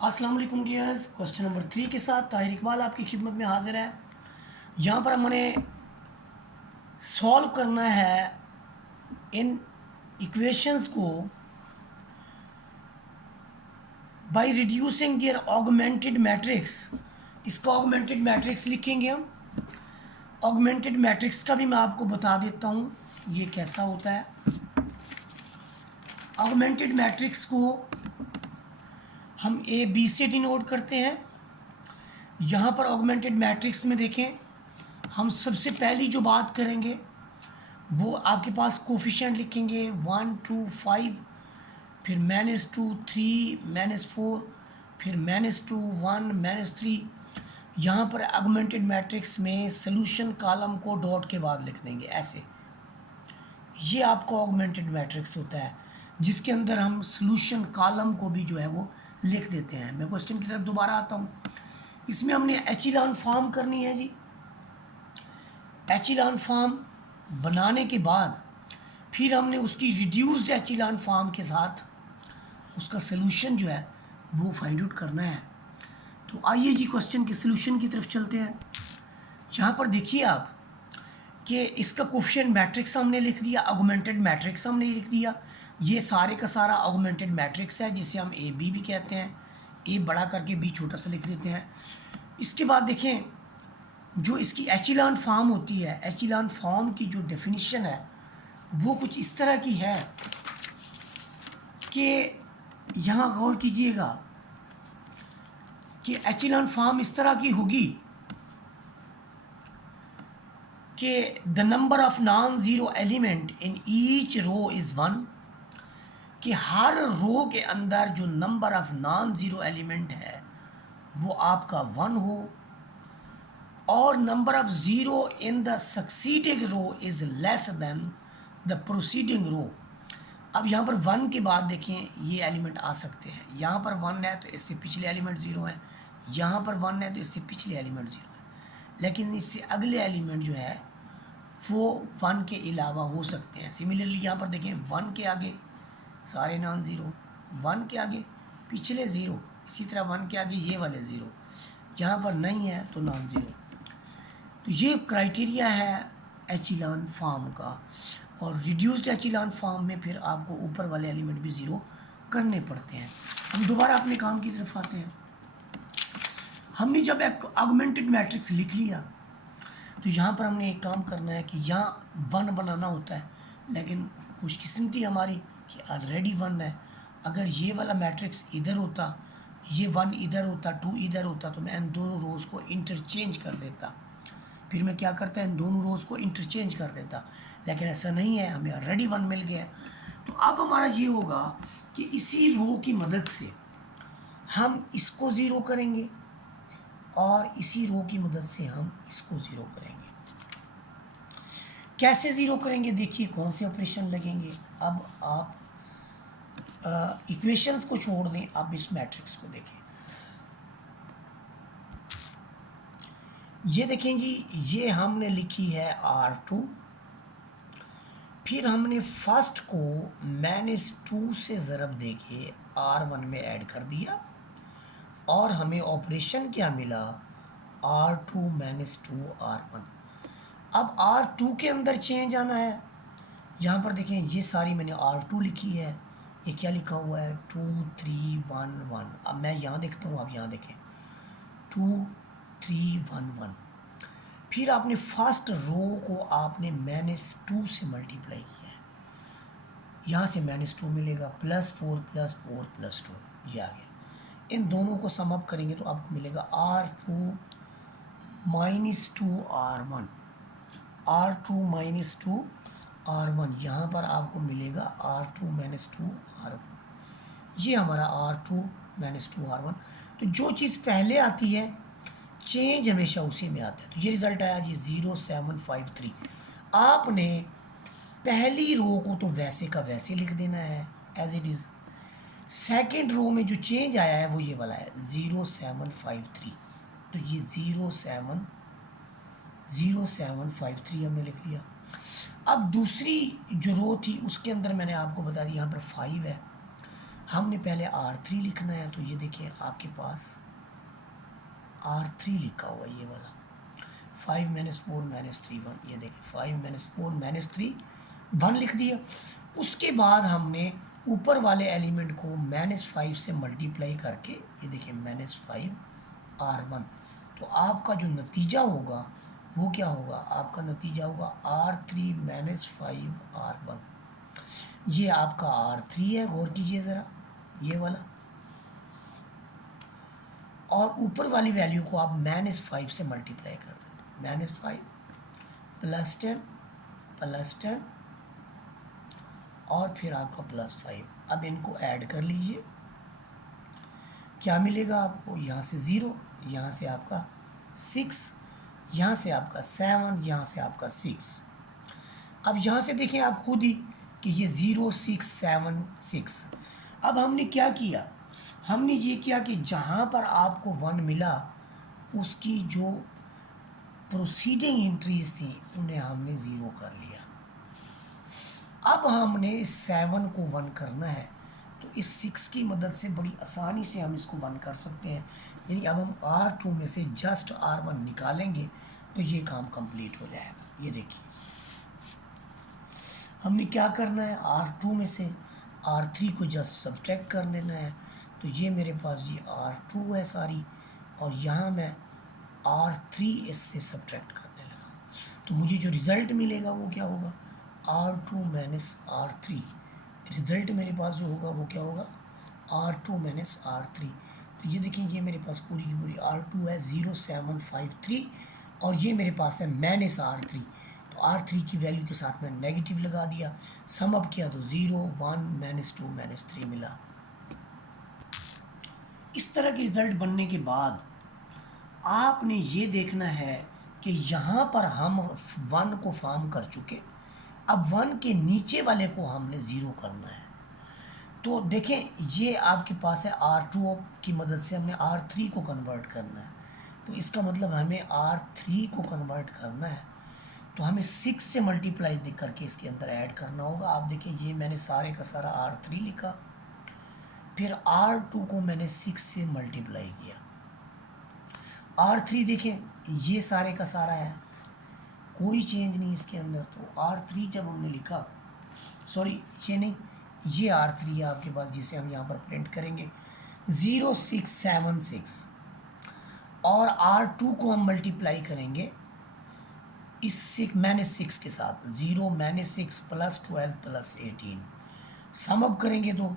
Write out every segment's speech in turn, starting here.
अस्सलाम वालेकुम dears. Question number 3 के साथ ताहिर इकबाल आपकी खिदमत में हाजिर है। यहाँ पर हमने सॉल्व करना है इन इक्वेशंस को by reducing there augmented matrix. इसका ऑगमेंटेड मैट्रिक्स लिखेंगे हम। ऑगमेंटेड मैट्रिक्स का भी मैं आपको बता देता हूँ ये कैसा होता है। ऑगमेंटेड मैट्रिक्स को हम ए बी से डिनोट करते हैं। यहाँ पर ऑगमेंटेड मैट्रिक्स में देखें, हम सबसे पहली जो बात करेंगे वो आपके पास कोफिशिएंट लिखेंगे 1 2 5, फिर -2 3 -4, फिर -2 1 -3। यहाँ पर ऑगमेंटेड मैट्रिक्स में सॉल्यूशन कॉलम को डॉट के बाद लिख देंगे ऐसे। ये आपका ऑगमेंटेड मैट्रिक्स होता है जिसके अंदर हम सॉल्यूशन कॉलम को भी जो है वो लिख देते हैं। मैं क्वेश्चन की तरफ दोबारा आता हूँ। इसमें हमने एचिलॉन फॉर्म करनी है जी। एचिलॉन फॉर्म बनाने के बाद फिर हमने उसकी रिड्यूस्ड एचिलॉन फॉर्म के साथ उसका सलूशन जो है वो फाइंड आउट करना है। तो आइए जी क्वेश्चन के सलूशन की तरफ चलते हैं। यहाँ पर देखिए आप कि इसका कोफिशिएंट मैट्रिक्स हमने लिख दिया, ऑगमेंटेड मैट्रिक्स हमने लिख दिया। ये सारे का सारा ऑगमेंटेड मैट्रिक्स है जिसे हम ए बी भी कहते हैं। ए बड़ा करके बी छोटा सा लिख देते हैं। इसके बाद देखें जो इसकी एचिलॉन फॉर्म होती है, एचिलॉन फॉर्म की जो डेफिनेशन है वो कुछ इस तरह की है कि यहाँ गौर कीजिएगा कि एचिलॉन फॉर्म इस तरह की होगी कि the number of non zero element in each row is 1, कि हर रो के अंदर जो number of non zero element है वो आपका 1 हो, और number of zero in the succeeding row is less than the proceeding row. अब यहाँ पर 1 के बाद देखें ये एलिमेंट आ सकते हैं। यहाँ पर 1 है तो इससे पिछले एलिमेंट 0 है, यहाँ पर 1 है तो इससे पिछले एलिमेंट 0 है, लेकिन इससे अगले एलिमेंट जो है वो 1 के अलावा हो सकते हैं। सिमिलरली यहाँ पर देखें 1 के आगे सारे नॉन ज़ीरो, 1 के आगे पिछले 0, इसी तरह 1 के आगे ये वाले 0, यहाँ पर नहीं है तो नॉन ज़ीरो। तो ये क्राइटेरिया है एचिलॉन फॉर्म का। और रिड्यूस्ड एचिलॉन फॉर्म में फिर आपको ऊपर वाले एलिमेंट भी 0 करने पड़ते हैं। हम दोबारा अपने काम की तरफ आते हैं। हमने जब एक ऑगमेंटेड मैट्रिक्स लिख लिया तो यहाँ पर हमने एक काम करना है कि यहाँ 1 बनाना होता है, लेकिन खुशकिस्मती हमारी कि ऑलरेडी 1 है। अगर ये वाला मैट्रिक्स इधर होता, ये 1 इधर होता, 2 इधर होता, तो मैं इन दोनों रोज़ को इंटरचेंज कर देता। फिर मैं क्या करता इन दोनों रोज़ को इंटरचेंज कर देता, लेकिन ऐसा नहीं है, हमें ऑलरेडी 1 मिल गया है। तो अब हमारा ये होगा कि इसी रो की मदद से हम इसको ज़ीरो करेंगे और इसी रो की मदद से हम इसको ज़ीरो करेंगे। कैसे ज़ीरो करेंगे देखिए, कौन से ऑपरेशन लगेंगे। अब आप इक्वेशंस को छोड़ दें, आप इस मैट्रिक्स को देखें। ये देखें जी, ये हमने लिखी है R2, फिर हमने फर्स्ट को -2 से ज़रब देके R1 में ऐड कर दिया और हमें ऑपरेशन क्या मिला, R2 -2 R1। अब R2 के अंदर चेंज आना है। यहाँ पर देखें ये सारी मैंने R2 लिखी है, ये क्या लिखा हुआ है 2 3 1 1। अब मैं यहाँ देखता हूँ, आप यहाँ देखें 2 3 1 1। फिर आपने फर्स्ट रो को आपने -2 से मल्टीप्लाई किया है, यहाँ से -2 मिलेगा, +4 +4 +2 ये आ गया। इन दोनों को सम अप करेंगे तो आपको मिलेगा R2 -2 R1, R2 -2 R1। यहाँ पर आपको मिलेगा R2 -2 R1। ये हमारा R2 -2 R1। तो जो चीज़ पहले आती है चेंज हमेशा उसी में आता है। तो ये रिज़ल्ट आया जी 0753। आपने पहली रो को तो वैसे का वैसे लिख देना है as it is. Second row में जो चेंज आया है वो ये वाला है 0753। तो ये 0753 हमने लिख लिया। अब दूसरी जो रो थी उसके अंदर मैंने आपको बता दिया यहाँ पर 5 है, हमने पहले R3 लिखना है, तो ये देखिए आपके पास R3 लिखा हुआ है, ये वाला 5 - 4 - 3 1, ये देखिए 5 - 4 - 3 1 लिख दिया। उसके बाद हमने ऊपर वाले एलिमेंट को -5 से मल्टीप्लाई करके, ये देखिए -5 R1, तो आपका जो नतीजा होगा वो क्या होगा, आपका नतीजा होगा R3 - 5 R1। ये आपका R3 है, गौर कीजिए ज़रा, ये वाला, और ऊपर वाली वैल्यू को आप -5 से मल्टीप्लाई कर दें, -5 +10 +10 और फिर आपका +5। अब इनको ऐड कर लीजिए, क्या मिलेगा आपको, यहाँ से 0, यहाँ से आपका 6, यहाँ से आपका 7, यहाँ से आपका 6। अब यहाँ से देखें आप खुद ही कि ये 0 6 7 6। अब हमने क्या किया, हमने ये किया कि जहाँ पर आपको 1 मिला उसकी जो प्रोसीडिंग एंट्रीज थी उन्हें हमने 0 कर लिया। अब हमने इस 7 को 1 करना है, तो इस 6 की मदद से बड़ी आसानी से हम इसको 1 कर सकते हैं। यानी अब हम R2 में से जस्ट R1 निकालेंगे तो ये काम कंप्लीट हो जाएगा। ये देखिए हमने क्या करना है, R2 में से R3 को जस्ट सब्ट्रैक्ट कर लेना है, तो ये मेरे पास ये R2 है सारी, और यहाँ मैं R3 इससे सब्ट्रैक्ट करने लगा, तो मुझे जो रिज़ल्ट मिलेगा वो क्या होगा, R2 - R3। रिज़ल्ट मेरे पास जो होगा वो क्या होगा, R2 - R3। तो ये देखिए ये मेरे पास पूरी की पूरी R2 है 0753, और ये मेरे पास है -R3। तो R3 की वैल्यू के साथ मैं नेगेटिव लगा दिया, सम अप किया तो 0 1 -2 -3 मिला। इस तरह के रिज़ल्ट बनने के बाद आपने ये देखना है कि यहाँ पर हम 1 को फॉर्म कर चुके, अब 1 के नीचे वाले को हमने 0 करना है। तो देखें ये आपके पास है R2 की मदद से हमने R3 को कन्वर्ट करना है, तो इसका मतलब हमें R3 को कन्वर्ट करना है, तो हमें 6 से मल्टीप्लाई करके इसके अंदर ऐड करना होगा। आप देखें ये मैंने सारे का सारा R3 लिखा, फिर R2 को मैंने 6 से मल्टीप्लाई किया, R3 देखें ये सारे का सारा है, कोई चेंज नहीं इसके अंदर। तो R3 जब हमने लिखा, सॉरी ये नहीं, ये R3 है आपके पास जिसे हम यहाँ पर प्रिंट करेंगे 0676, और R2 को हम मल्टीप्लाई करेंगे इस 6 के साथ, 0 -6 + 12 + 18, सम अप करेंगे तो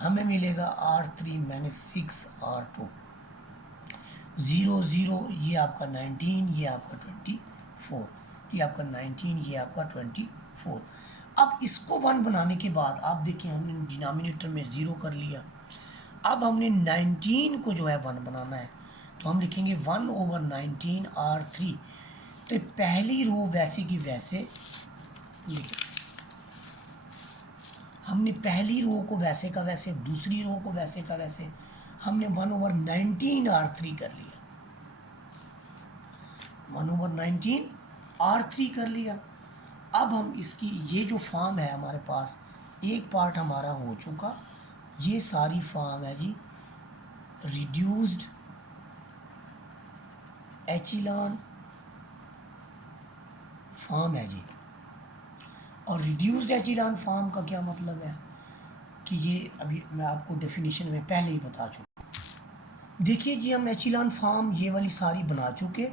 हमें मिलेगा R3 - 6 R2, 0 0, ये आपका 19, ये आपका 24, ये आपका 19, ये आपका 24। अब इसको 1 बनाने के बाद आप देखिए हमने डिनोमिनेटर में 0 कर लिया, अब हमने 19 को जो है 1 बनाना है, तो हम लिखेंगे 1/19 R3। तो पहली रो वैसे की वैसे, हमने पहली रो को वैसे का वैसे, दूसरी रो को वैसे का वैसे, हमने 1/19 R3 कर लिया, 1/19 R3 कर लिया। अब हम इसकी ये जो फॉर्म है हमारे पास, एक पार्ट हमारा हो चुका, ये सारी फॉर्म है जी रिड्यूस्ड एचिलॉन फॉर्म है जी। और रिड्यूस्ड एचिलॉन फॉर्म का क्या मतलब है कि ये अभी मैं आपको डेफिनेशन में पहले ही बता चुका। देखिए जी हम एचिलॉन फॉर्म ये वाली सारी बना चुके,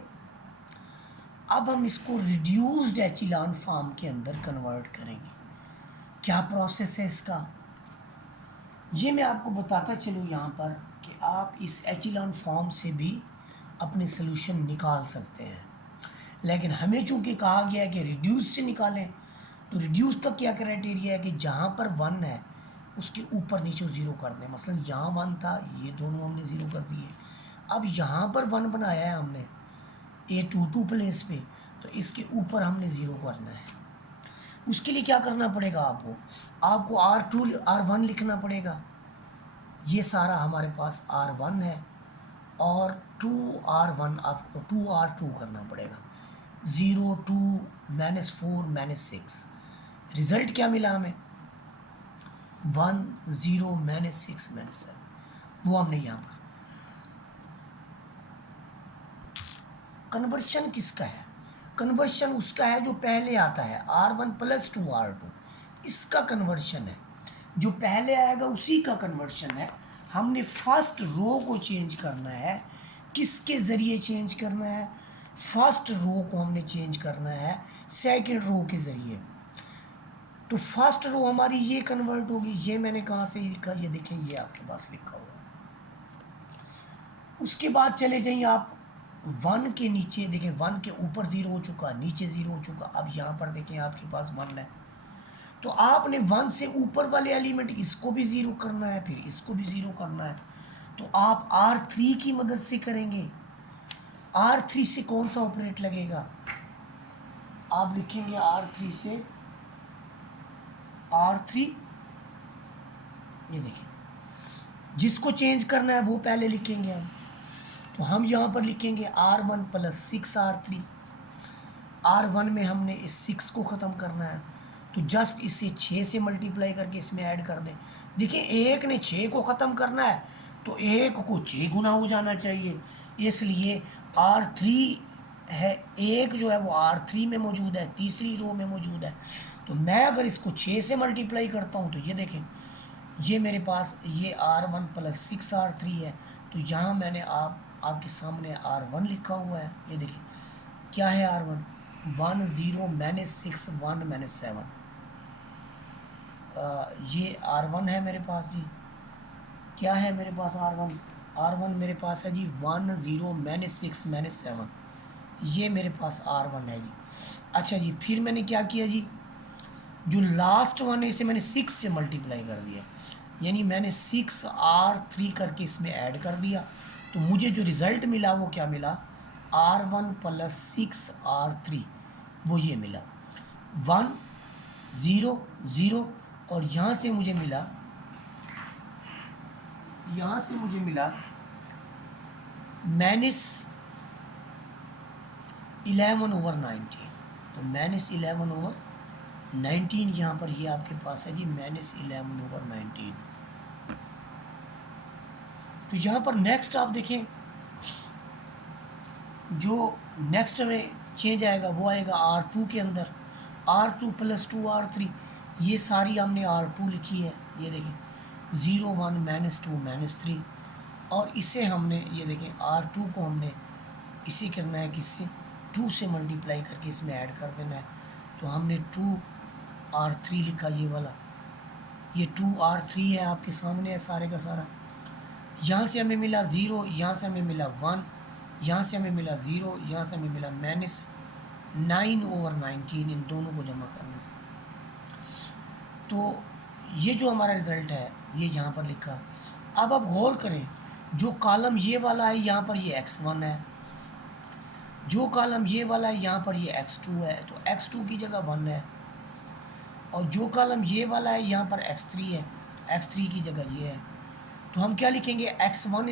अब हम इसको रिड्यूस्ड एचिलॉन फॉर्म के अंदर कन्वर्ट करेंगे। क्या प्रोसेस है इसका, ये मैं आपको बताता चलूँ यहाँ पर कि आप इस एचिलॉन फॉर्म से भी अपने सोल्यूशन निकाल सकते हैं, लेकिन हमें चूँकि कहा गया है कि रिड्यूस से निकालें, तो रिड्यूस का क्या क्राइटेरिया है कि जहाँ पर 1 है उसके ऊपर नीचे 0 कर दें। मसलन यहाँ 1 था, ये दोनों हमने 0 कर दिए, अब यहाँ पर 1 बनाया है हमने A22 प्लेस पे, तो इसके ऊपर हमने 0 करना है। उसके लिए क्या करना पड़ेगा आपको R2 R1 लिखना पड़ेगा, ये सारा हमारे पास R1 है, और 2R1 आपको 2R2 करना पड़ेगा, 0 2 -4 -6। रिज़ल्ट क्या मिला हमें, 1 0 -6 -7, वो हमने यहाँ पर। कन्वर्शन किसका है? कन्वर्शन उसका है जो पहले आता है, R1 + 2R2, इसका कन्वर्शन है। जो पहले आएगा उसी का कन्वर्शन है। हमने फर्स्ट रो को चेंज करना है। किसके ज़रिए चेंज करना है? फर्स्ट रो को हमने चेंज करना है सेकंड रो के ज़रिए। तो फर्स्ट रो हमारी ये कन्वर्ट होगी। ये मैंने कहाँ से लिखा, ये देखें, ये आपके पास लिखा हुआ है। उसके बाद चले जाइए आप 1 के नीचे, देखें 1 के ऊपर 0 हो चुका, नीचे 0 हो चुका। अब यहाँ पर देखें आपके पास 1 है, तो आपने 1 से ऊपर वाले एलिमेंट इसको भी 0 करना है, फिर इसको भी 0 करना है। तो आप R3 की मदद से करेंगे। R3 से कौन सा ऑपरेट लगेगा? आप लिखेंगे R3 से, R3, ये देखिए जिसको चेंज करना है वो पहले लिखेंगे हम। तो हम यहाँ पर लिखेंगे R1 + 6R3। R1 में हमने इस 6 को ख़त्म करना है, तो जस्ट इसे 6 से मल्टीप्लाई करके इसमें ऐड कर दें। देखिए एक ने 6 को ख़त्म करना है तो एक को 6 गुना हो जाना चाहिए, इसलिए R3 है, एक जो है वो R3 में मौजूद है, तीसरी रो में मौजूद है। तो मैं अगर इसको 6 से मल्टीप्लाई करता हूँ तो ये देखें, ये मेरे पास ये R1 + 6R3 है। तो यहाँ मैंने आपके सामने R1 लिखा हुआ है। ये देखिए क्या है R1, 1 0 -6 1 -7। ये R1 है मेरे पास जी। क्या है मेरे पास R1? R1 मेरे पास है जी 1 0 -6 -7, ये मेरे पास R1 है जी। अच्छा जी, फिर मैंने क्या किया जी, जो लास्ट वन है इसे मैंने 6 से मल्टीप्लाई कर दिया, यानी मैंने 6R3 करके इसमें ऐड कर दिया। तो मुझे जो रिज़ल्ट मिला वो क्या मिला? R1 + 6R3, वो ये मिला 1 0 0। और यहाँ से मुझे मिला -11/19। तो -11/19 यहाँ पर ये आपके पास है जी, -11/19। तो यहाँ पर नेक्स्ट आप देखें, जो नेक्स्ट में चेंज आएगा वो आएगा R2 के अंदर, R2 + 2R3। ये सारी हमने R2 लिखी है, ये देखें 0 1 -2 -3। और इसे हमने, ये देखें R2 को हमने इसे करना है किससे, 2 से मल्टीप्लाई करके इसमें ऐड कर देना है। तो हमने 2R3 लिखा, ये वाला, ये 2R3 है, आपके सामने है सारे का सारा। यहाँ से हमें मिला 0, यहाँ से हमें मिला 1, यहाँ से हमें मिला 0, यहाँ से हमें मिला -9/19, इन दोनों को जमा करने से। तो ये जो हमारा रिज़ल्ट है ये यहाँ पर लिखा। अब आप गौर करें, जो कॉलम ये वाला है यहाँ पर ये x1 है, जो कॉलम ये वाला है यहाँ पर ये x2 है, तो x2 की जगह 1 है। और जो कॉलम ये वाला है यहाँ पर x3 है, x3 की जगह ये है। तो हम क्या लिखेंगे, x1 =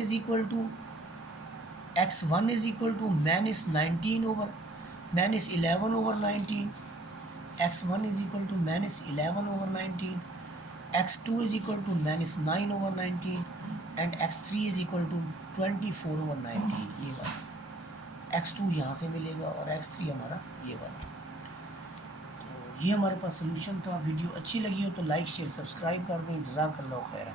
-19/19, x2 -9/19 एंड x3 = 24/19। ये वाला x2 यहाँ से मिलेगा और x3 हमारा ये वाला। तो ये हमारे पास सोल्यूशन था। वीडियो अच्छी लगी हो तो लाइक शेयर सब्सक्राइब कर दें। जज़ाकल्लाहु खैर।